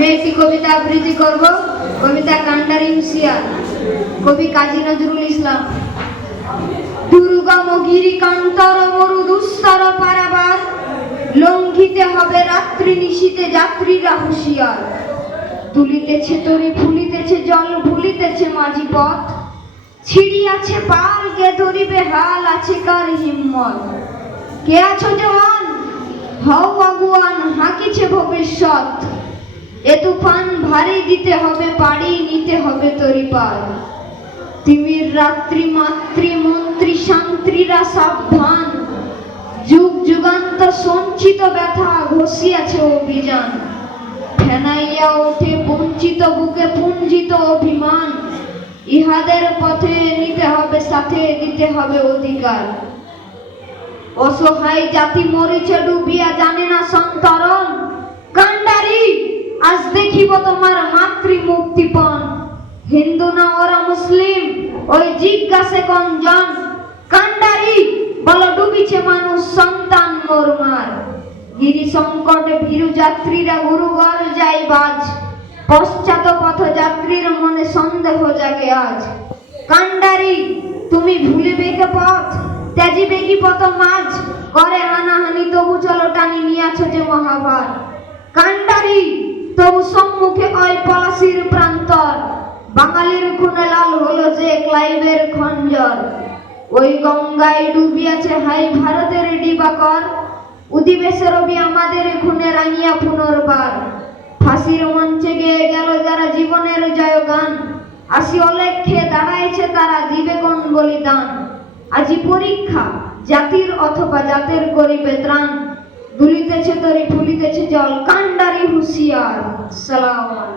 আমি একটি কবিতা আবৃত্তি করব। কবিতা কান্ডারি হুঁশিয়ার কবি কাজী নজরুল ইসলাম। দুর্গম গিরিকান্তর মরু দুস্তর পারাবার। লঙ্ঘিতে হবে রাত্রি নিশীতে যাত্রীরা হুঁশিয়ার। তুলিতেছে তরি, ফুলিতেছে জল, ভুলিতেছে মাঝি পথ। ছিড়িয়াছে পাল, কে ধরিবে হাল, আছে কার হিম্মত? কে আছো জওয়ান? হও আগুয়ান হাঁকিছে ভবিষ্যৎ। ভারী দিতে হবে, পাড়ি নিতে হবে তরি পার। তিমির রাত্রি মাতৃ মন্ত্রী শান্ত্রীরা সাবধান। যুগ যুগান্ত সঞ্চিত ব্যথা ঘষিয়াছে অভিযান। ফেনাইয়া ওঠে বঞ্চিত বুকে পুঞ্জিত অভিমান। ইহাদের পথে নিতে হবে, সাথে দিতে হবে অধিকার। অসহায় জাতি মরিছে ডুবিয়া জানে না সন্তরণ। কান্ডারি আজ দেখিব তোমার মাতৃ মুক্তিপণ হিন্দু না ওরা মুসলিম, ওই জিজ্ঞাসে কঞ্জন কান্ডারি, বলো ডুবিছে মানুষ সন্তান মোরমার গিরি সংকটে ভীরু যাত্রীরা গুরুগর যায় বাজ। পশ্চাৎ পথ যাত্রীর মনে সন্দেহ জাগে আজ। কান্ডারি, তুমি ভুলিবে কে পথ? ত্যাজিবে কি পথ মাঝ? করে হানাহানি তবু চলো টানি নিয়াছ যে মহাভার। কান্ডারি তবু সম্মুখে ওই পলাশির প্রান্তর। বাঙালির খুনে লাল হলো যে ক্লাইভের খঞ্জর। ওই গঙ্গায় ডুবিয়াছে হাই ভারতের ডিবাকর উদিবেশে রবি আমাদের খুনে রাঙিয়া পুনর্বার। ফাঁসির মঞ্চে গিয়ে গেল যারা জীবনের জয়গান। আসি অলেখ্যে দাঁড়াইছে তারা দিবে কোন বলিদান। আজি পরীক্ষা, জাতির অথবা জাতের করিবে ত্রাণ। দুলিতেছে তরি ফুলিতেছে জল কান্ডারি হুঁশিয়ার সালাম